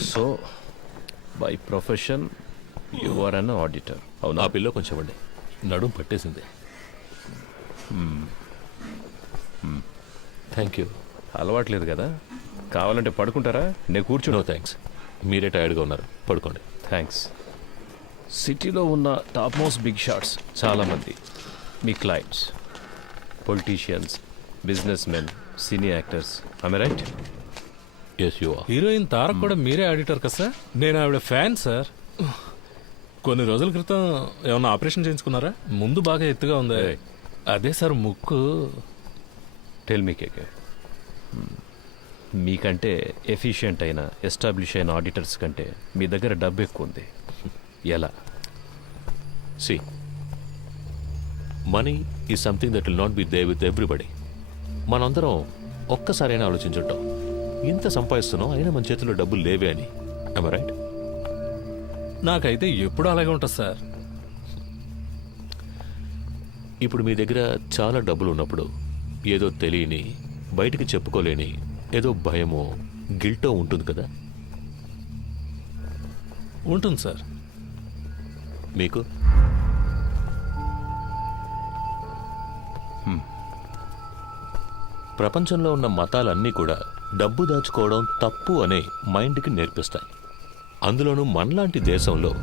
So by profession you are an auditor అవునా? ఆ పిల్ల కొంచెం ఇవ్వండి. నడుం పట్టేసింది. థ్యాంక్ యూ అలవాట్లేదు కదా? కావాలంటే పడుకుంటారా? నేను కూర్చుని నో థ్యాంక్స్ మీరే టైర్డ్గా ఉన్నారు. పడుకోండి. థ్యాంక్స్ సిటీలో ఉన్న టాప్ మోస్ట్ బిగ్ షాట్స్ చాలామంది మీ clients politicians business men cine actors I right yes you are heroine Tarak కూడా మీరే ఆడిటర్ కదా సార్ నేను ఆవిడ ఫ్యాన్ సార్ కొన్ని రోజుల క్రితం ఏమన్నా ఆపరేషన్ చేయించుకున్నారా? ముందు బాగా ఎత్తుగా ఉంది. అదే సార్ ముక్కు. Tell me KK Hmm. మీకంటే ఎఫిషియెంట్ అయిన ఎస్టాబ్లిష్ అయిన ఆడిటర్స్ కంటే మీ దగ్గర డబ్బు ఎక్కువ ఉంది. ఎలా? See money is something that will not be there with everybody మనందరం ఒక్కసారైనా ఆలోచించుంటాం. ఇంత సంపాదిస్తున్నాం అయినా మన చేతిలో డబ్బులు లేవే అని. రైట్ నాకైతే ఎప్పుడు అలాగే ఉంటుంది సార్. ఇప్పుడు మీ దగ్గర చాలా డబ్బులు ఉన్నప్పుడు ఏదో తెలియని బయటికి చెప్పుకోలేని ఏదో భయమో గిల్టో ఉంటుంది కదా? ఉంటుంది సార్. మీకు? ప్రపంచంలో ఉన్న మతాలన్నీ కూడా డబ్బు దాచుకోవడం తప్పు అనే మైండ్కి నేర్పిస్తాయి. అందులోనూ మనలాంటి దేశంలో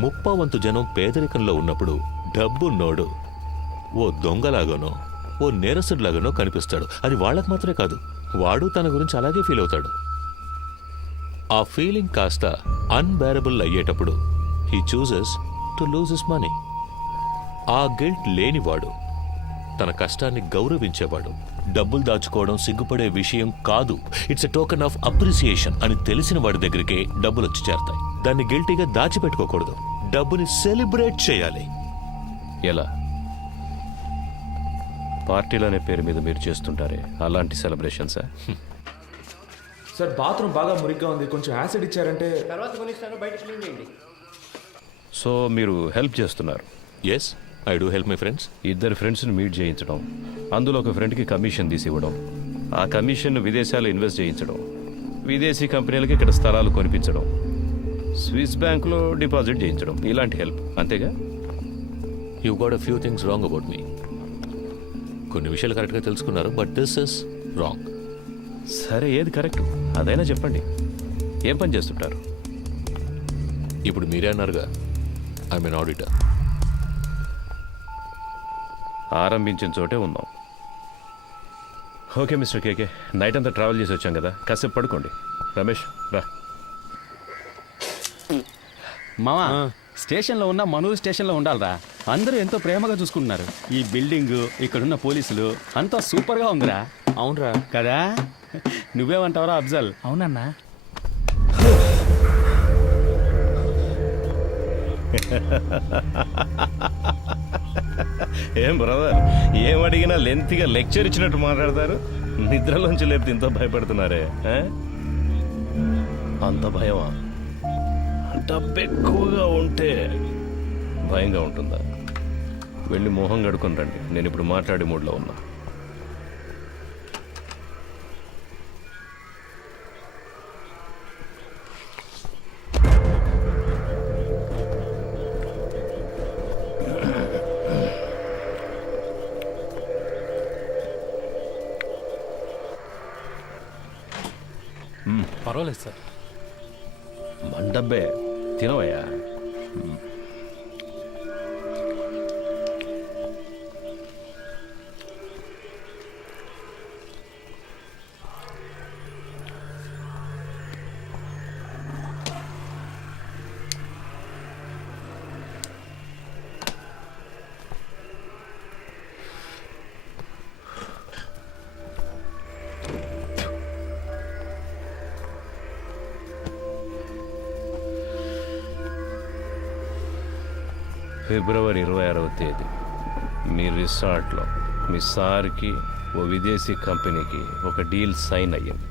ముప్పావంతు జనం పేదరికంలో ఉన్నప్పుడు డబ్బున్నోడు ఓ దొంగలాగానో ఓ నేరసుడిలాగానో కనిపిస్తాడు. అది వాళ్ళకి మాత్రమే కాదు వాడు తన గురించి అలాగే ఫీల్ అవుతాడు. ఆ ఫీలింగ్ కాస్త అన్బేరబుల్ అయ్యేటప్పుడు he chooses to lose his money. ఆ గిల్ట్ లేనివాడు తన కష్టాన్ని గౌరవించేవాడు. డబ్బులు దాచుకోవడం సిగ్గుపడే విషయం కాదు. It's a token of appreciation అని తెలిసిన వాడి దగ్గరికే డబ్బులు వచ్చి చేరతాయి. దాన్ని గిల్టీగా దాచిపెట్టుకోకూడదు. డబ్బుని సెలబ్రేట్ చేయాలి. ఎలా? పార్టీలు అనే పేరు మీద మీరు చేస్తుంటారే. అలాంటి సెలబ్రేషన్సా సార్? బాత్రూమ్ బాగా మురిగ్గా ఉంది. కొంచెం యాసిడ్ ఇచ్చారంటే తర్వాత కొనిస్తాను బయట క్లీన్ చేయండి. సో మీరు హెల్ప్ చేస్తున్నారు. Yes I do help my friends. ఇద్దరు ఫ్రెండ్స్ని మీట్ చేయించడం అందులో ఒక ఫ్రెండ్కి కమిషన్ తీసి ఇవ్వడం ఆ కమిషన్ను విదేశాలు ఇన్వెస్ట్ చేయించడం విదేశీ కంపెనీలకి ఇక్కడ స్థలాలు కొనిపించడం స్విస్ బ్యాంకులో డిపాజిట్ చేయించడం ఇలాంటి హెల్ప్. అంతేగా? You got a few things wrong about me కొన్ని విషయాలు కరెక్ట్గా తెలుసుకున్నారు బట్ దిస్ ఇస్ రాంగ్ సరే ఏది కరెక్ట్? అదైనా చెప్పండి. ఏం పని చేస్తుంటారు? ఇప్పుడు మీరే అన్నారుగా ఐ మీన్ ఆడిటర్ ఆరంభించిన చోటే ఉన్నాం. Okay mister KK. నైట్ అంతా ట్రావెల్ చేసి వచ్చాం కదా. కాసేపు పడుకోండి. రమేష్ రా. మామా స్టేషన్లో ఉన్న మనూరు స్టేషన్లో ఉండాలిరా. అందరూ ఎంతో ప్రేమగా చూసుకుంటున్నారు. ఈ బిల్డింగ్ ఇక్కడున్న పోలీసులు అంతా సూపర్గా ఉందిరా. అవునరా. కదా? నువ్వేమంటావురా అఫ్జల్? అవునన్నా. ఏం బ్రదర్ ఏం అడిగినా లెంత్గా లెక్చర్ ఇచ్చినట్టు మాట్లాడతారు? నిద్రలోంచి లేపితే ఇంత భయపడుతున్నారే అంత భయమా? డబ్బు ఎక్కువగా ఉంటే భయంగా ఉంటుందా? వెళ్ళి మొహం కడుకుని రండి. నేను ఇప్పుడు మాట్లాడే మూడ్లో ఉన్నా. సార్ మన తినవయ్యా. ఫిబ్రవరి ఇరవై ఆరవ తేదీ. మీ రిసార్ట్లో మీ సార్కి ఓ విదేశీ కంపెనీకి ఒక డీల్ సైన్ అయ్యింది.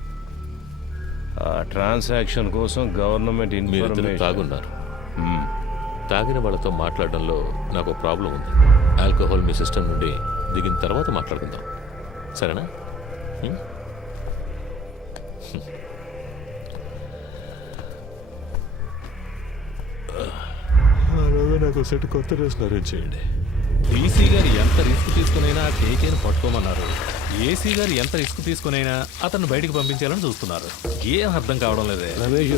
ఆ ట్రాన్సాక్షన్ కోసం గవర్నమెంట్ మీరిద్దరు ఇన్ఫర్మేషన్ తాగున్నారు. తాగిన వాళ్ళతో మాట్లాడడంలో నాకు ప్రాబ్లం ఉంది. ఆల్కహాల్ మీ సిస్టమ్ నుండి దిగిన తర్వాత మాట్లాడుకుందాం. సరేనా? హ్మ్? నాకు సెట్ కొత్త డ్రెస్ అరేంజ్ చేయండి. డీసీ గారు ఎంత రిస్క్ తీసుకునైనా కేకేని పట్టుకోమన్నారు. ఏసీ గారు ఎంత రిస్క్ తీసుకునైనా అతన్ని బయటికి పంపించాలని చూస్తున్నారు. ఏం అర్థం కావడం లేదే. రమేష్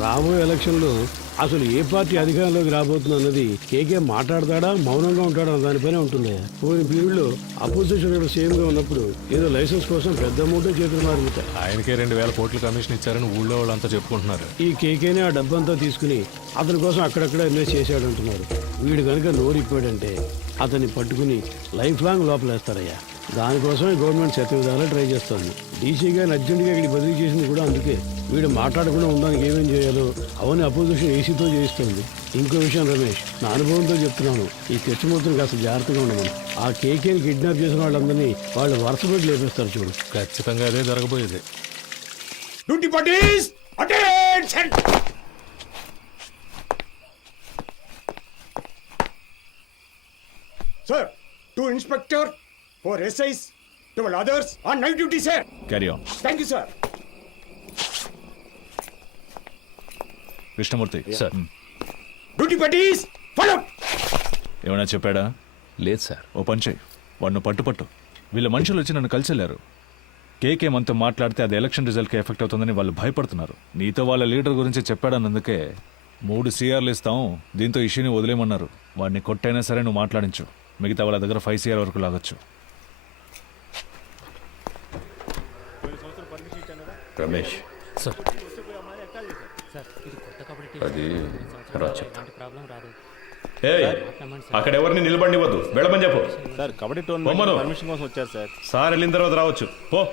రాబోయే ఎలక్షన్లో అసలు ఏ పార్టీ అధికారంలోకి రాబోతుంది అన్నది కేకే మాట్లాడతాడా మౌనంగా ఉంటాడా దానిపైనే ఉంటుంది. పోయిన పీరియడ్లో అపోజిషన్ లీడర్ సీఎం గా ఉన్నప్పుడు ఏదో లైసెన్స్ కోసం పెద్ద అమౌంట్ చేతులు మారుతాయి ఆయనకే రెండు వేల కోట్ల కమిషన్ ఇచ్చారని ఊళ్ళో వాళ్ళంతా చెప్పుకుంటున్నారు. ఈ కేకేనే ఆ డబ్బంతా తీసుకుని అతని కోసం అక్కడక్కడ ఇన్వెస్ట్ చేశాడు అంటున్నారు వీడు కనుక నోరిప్పాడంటే అతన్ని పట్టుకుని లైఫ్ లాంగ్ లోపలేస్తారయ్యా. దానికోసమే గవర్నమెంట్ శత విధాలా ట్రై చేస్తోంది. డీసీ గారిని అర్జెంటుగా ఇక్కడ బదిలీ చేసింది కూడా అందుకే. వీడు మాట్లాడకుండా ఉండడానికి ఏమేం చేయాలో అవన్నీ అపోజిషన్ ఏసీతో చేయిస్తుంది. ఇంకో విషయం రమేష్ నా అనుభవంతో చెప్తున్నాను. ఈ తెచ్చుమూర్తిని కాస్త జాగ్రత్తగా ఉండమని. ఆ కేకేని కిడ్నాప్ చేసిన వాళ్ళందరినీ వాళ్ళు వరుస పెట్టి లేపేస్తారు చూడు. ఖచ్చితంగా అదే జరగబోయేది. Duty parties attention sir two inspector four SIs twelve others on night duty sir carry on thank you sir Krishnamurthy sir. Duty parties follow ఏమైనా చెప్పాడా? లేదు సార్. ఓ పని చేయి వాడిని పట్టు పట్టు. వీళ్ళ మనుషులు వచ్చి నన్ను కలిసి వెళ్ళారు కేకే మనతో మాట్లాడితే అది ఎలక్షన్ రిజల్ట్కి ఎఫెక్ట్ అవుతుందని వాళ్ళు భయపడుతున్నారు. నీతో వాళ్ళ లీడర్ గురించి చెప్పాడన్నందుకే మూడు సీఆర్లు ఇస్తాం. దీంతో ఇష్యూని వదిలేమన్నారు వాడిని కొట్టైనా సరే నువ్వు మాట్లాడించు. మిగతా వాళ్ళ దగ్గర ఫైవ్ సీఆర్ వరకు లాగొచ్చు. రమేష్. సార్. అది రా అక్కడ ఎవరిని నిలబడివద్దు వెళ్ళమని చెప్పు. సార్ కబడ్డీ. టోర్నమెంట్ పర్మిషన్ కోసం వచ్చారు సార్. సార్ వెళ్ళిన తర్వాత రావచ్చు. పో.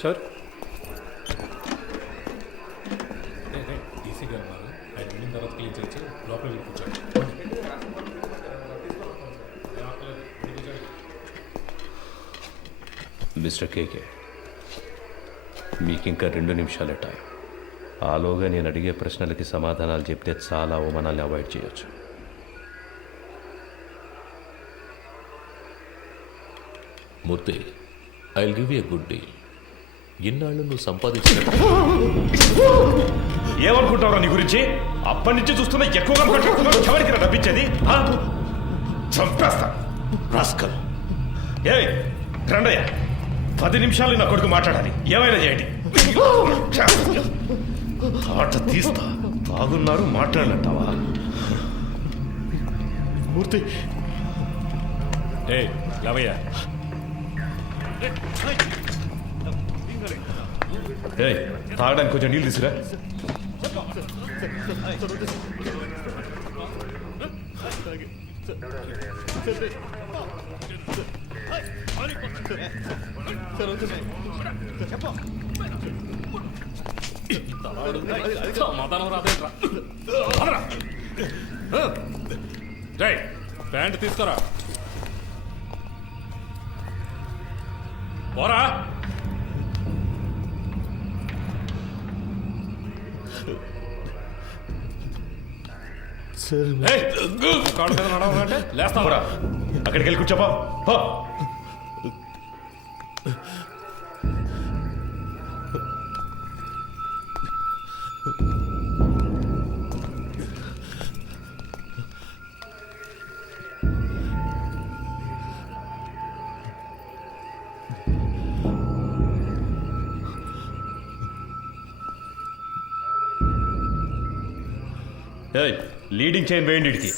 సార్. డీసీ గారు ఉన్నారు. ఆయన వెళ్ళిన తర్వాత క్లీన్ చేసి లోపల కూర్చోండి. మిస్టర్ కేకే మీకు ఇంకా రెండు నిమిషాలే టైం ఆలోగా నేను అడిగే ప్రశ్నలకి సమాధానాలు చెప్తే చాలా అవమానాలు అవాయిడ్ చేయొచ్చు. Murthy I give you good deal. ఇన్నాళ్ళు నువ్వు సంపాదించిన ఏమనుకుంటావురా నీ గురించి? అప్పటి నుంచి చూస్తున్నా ఎక్కువగా ఎవరికి డబ్బిచ్చేది? ఆ? చంపేస్తా. రాస్కల్. ఏ రండయ్య. పది నిమిషాలు నా కొడుకు మాట్లాడాలి. ఏమైనా చేయండి. ఆట తీస్తా. బాగున్నారు మాట్లాడలంటావా మూర్తి. ఏ లవయ్య. ఏ తాగడానికి కొంచెం నీళ్ళు తీసుకురా సమాధానం రాదేంట్రా పదరా. ఆ. రేయ్ ప్యాంట్ తీసుకురా పోరా సార్. ఏయ్, కాళ్ళు మీద నడవాలంటే లేస్తావరా పోరా. అక్కడికి వెళ్ళి కూర్చోపా. లీడింగ్ చైన్ వేయండి ఇడికి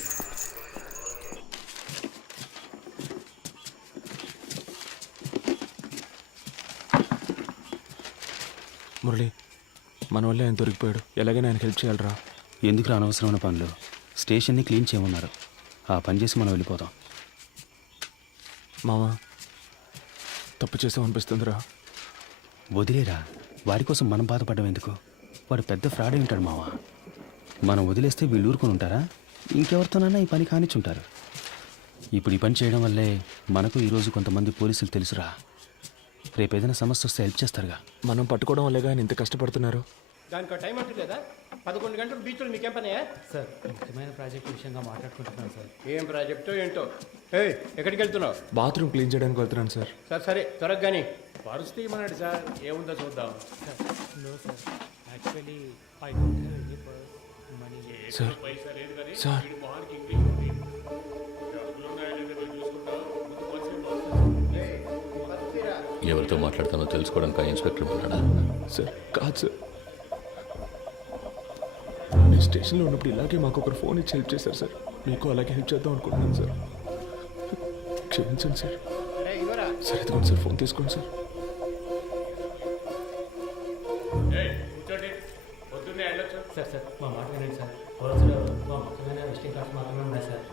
మురళి మన వల్ల ఆయన దొరికిపోయాడు. ఎలాగైనా ఆయనకి హెల్ప్ చేయాలరా. ఎందుకు అనవసరమైన పనులు? స్టేషన్ని క్లీన్ చేయమన్నారు. ఆ పని చేసి మనం వెళ్ళిపోతాం. మామ తప్పు చేసామనిపిస్తుందిరా వదిలేరా? వాడి కోసం మనం బాధపడడం ఎందుకు? వాడు పెద్ద ఫ్రాడ్ ఉంటాడు మావా. మనం వదిలేస్తే వీళ్ళు ఊరుకొని ఉంటారా? ఇంకెవరితోనైనా ఈ పని కానిచ్చుంటారు. ఇప్పుడు ఈ పని చేయడం వల్లే మనకు ఈరోజు కొంతమంది పోలీసులు తెలుసురా. రేపు ఏదైనా సమస్య వస్తే హెల్ప్ చేస్తారుగా. మనం పట్టుకోవడం వల్లేగా ఆయన ఇంత కష్టపడుతున్నారు. దానికి టైం అంటూ లేదా పదకొండు గంటలు బీచ్లో మీకేం పనియా సార్ ముఖ్యమైన ప్రాజెక్ట్ విషయంగా మాట్లాడుకుంటున్నాను సార్. ఏం ప్రాజెక్టో ఏంటో? ఏయ్ ఎక్కడికి వెళ్తున్నావు? బాత్రూమ్ క్లీన్ చేయడానికి వెళ్తున్నాను సార్. సరే సరే త్వరగా కానీ పరుసు తీయమన్నాడు సార్? ఏముందో చూద్దాం. No sir actually I don't have any sir. Sir. ఎవరితో మాట్లాడతానో తెలుసుకోవడానికి ఆ ఇన్స్పెక్టర్ ఉన్నాడా సార్ కాదు సార్. నేను స్టేషన్లో ఉన్నప్పుడు ఇలాగే మాకు ఒకరు ఫోన్ ఇచ్చి హెల్ప్ చేశారు సార్. మీకు అలాగే హెల్ప్ చేద్దాం అనుకుంటున్నాను సార్. క్షమించండి సార్. సార్ సార్ ఫోన్ తీసుకోండి సార్. సార్ సార్ మా మాట వినండి సార్. రోజులో మా ముఖ్యమైన విజిటింగ్ కార్డ్స్ మాత్రమే ఉన్నాయి సార్.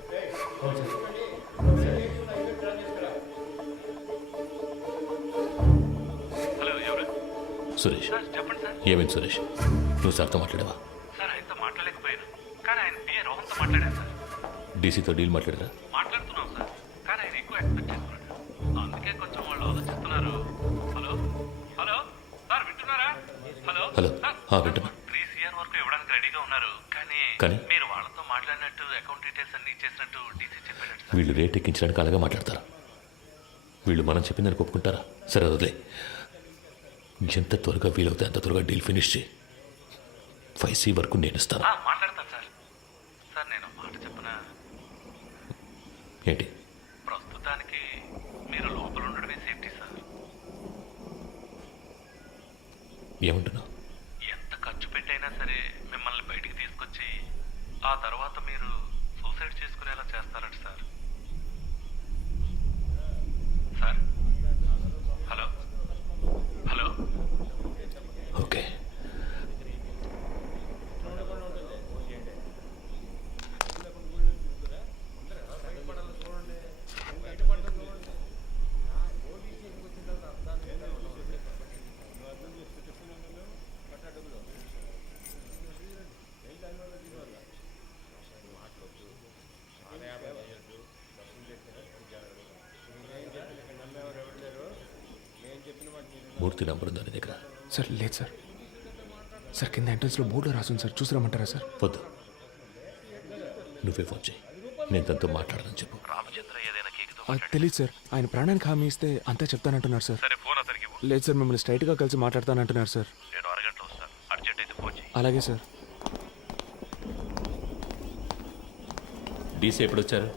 అవును సార్. సురేష్. ఏమైంది సురేష్? నువ్వు సార్తో మాట్లాడావా? సార్ ఆయనతో మాట్లాడలేకపోయాను. కానీ ఆయన పిఏ రోహన్తో మాట్లాడాను సార్. డీసీతో డీల్ మాట్లాడరా? మాట్లాడుతున్నాం సార్. కానీ ఆయన ఎక్కువ ఎక్స్పెక్ట్ చేస్తున్నాడు. అందుకే కొంచెం వాళ్ళు ఆలోచిస్తున్నారు. హలో? హలో? సార్ వింటున్నారా? హలో? హలో. ఆ, వింటున్నా. రెడీగా ఉన్నారు. కానీ కానీ? మీరు వాళ్ళతో మాట్లాడినట్టు అకౌంట్ డీటెయిల్స్ అన్ని ఇచ్చేసినట్టు డీసీ చెప్పాడు వీళ్ళు రేట్ ఎక్కించడానికి అలాగే మాట్లాడతారా. వీళ్ళు మనం చెప్పిందని ఒప్పుకుంటారా? సరే వదిలే. ఎంత త్వరగా వీలవుతే అంత త్వరగా డీల్ ఫినిష్ చేయి. ఫైవ్ సి వరకు నేను ఇస్తాను. మాట్లాడతాను సార్. సార్ నేను మాట చెప్పనా? ఏంటి? ప్రస్తుతానికి మీరు లోపల ఉండడమే సేఫ్టీ సార్. ఏమంటున్నావు ఎంత ఖర్చు పెట్టైనా సరే మిమ్మల్ని బయటికి తీసుకొచ్చి ఆ తర్వాత మీరు సూసైడ్ చేసుకునేలా చేస్తారట సార్. మూర్తి నంబర్ ఉందా నీ దగ్గర. సార్ లేదు సార్. సార్ కింద ఎంట్రన్స్లో బోర్డులో రాసుంది సార్. చూసి రమ్మంటారా సార్? వద్దు. నువ్వే ఫోన్ చేయి. నేను తనతో మాట్లాడదని చెప్పు. రామచంద్ర ఏదైనా కేకుతో తెలియదు సార్. ఆయన ప్రాణానికి హామీ ఇస్తే అంతే చెప్తానంటున్నారు సార్. సరే ఫోన్ అతనికి ఇవ్వు. లేదు సార్ మిమ్మల్ని స్ట్రైట్గా కలిసి మాట్లాడతానంటున్నారు సార్. నేను అరగంటలో వస్తాను అర్జెంట్ అయితే ఫోన్ చేయి. అలాగే సార్. డీసీ ఎప్పుడు వచ్చారు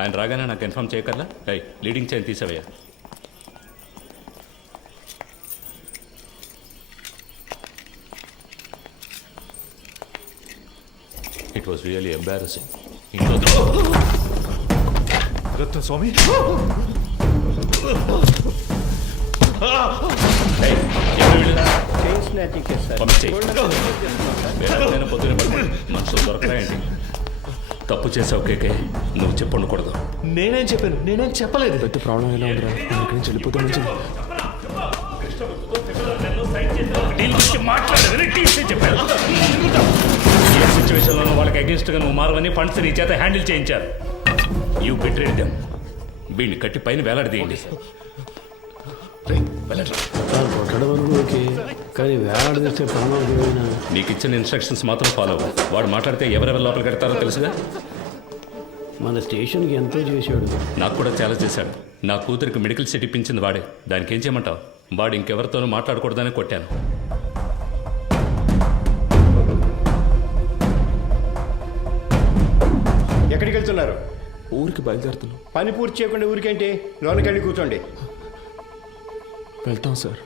ఆయన రాగానే నాకు ఇన్ఫామ్ చేయకల్లా అయ్యి లీడింగ్ చైన్ తీసావయ్యా. ఇట్ వాస్ రియలీ ఎంబారసింగ్ ఇంట్లో రత్న స్వామి పంపించేయ్. పొద్దున మనుషులు దొరకరా ఏంటి తప్పు చేసావు కేకే నువ్వు చెప్పండకూడదు నేనేం చెప్పాను నేనేం చెప్పలేదు పెద్ద ప్రాబ్లం ఎలా ఉందిరా ఇక్కడి నుంచి వెళ్ళిపోతే మంచిది ఏ సిచ్యువేషన్లో వాళ్ళకి అగేన్స్ట్గా నువ్వు మారవని ఫండ్స్ నీ చేత హ్యాండిల్ చేయించారు. యూ బెట్రేడ్ దెమ్ వీడిని కట్టి పైన వేలాడదీయండి. ఓకే కానీ వేలాడదీస్తే నీకు ఇచ్చిన ఇన్స్ట్రక్షన్స్ మాత్రం ఫాలో అవ్వు వాడు మాట్లాడితే ఎవరెవరు లోపలికి పెడతారో తెలుసుగా? మన స్టేషన్కి ఎంతో చేశాడు. నాకు కూడా చాలా చేశాడు. నా కూతురికి మెడికల్ సీట్ ఇప్పించింది వాడే. దానికి ఏం చేయమంటావు? వాడు ఇంకెవరితోనూ మాట్లాడకూడదని కొట్టాను. ఎక్కడికి వెళ్తున్నారు? ఊరికి బయలుదేరుతున్నాం. పని పూర్తి చేయకుండా ఊరికేంటి? లోనకి వెళ్ళి కూర్చోండి. వెళ్తాం సార్.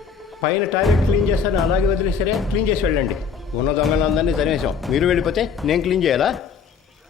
పైన టాయిలెట్ క్లీన్ చేస్తాను అలాగే వదిలేసరే క్లీన్ చేసి వెళ్ళండి. ఉన్న దొంగలందరినీ తరిమేశాం మీరు వెళ్ళిపోతే నేను క్లీన్ చేయాలా?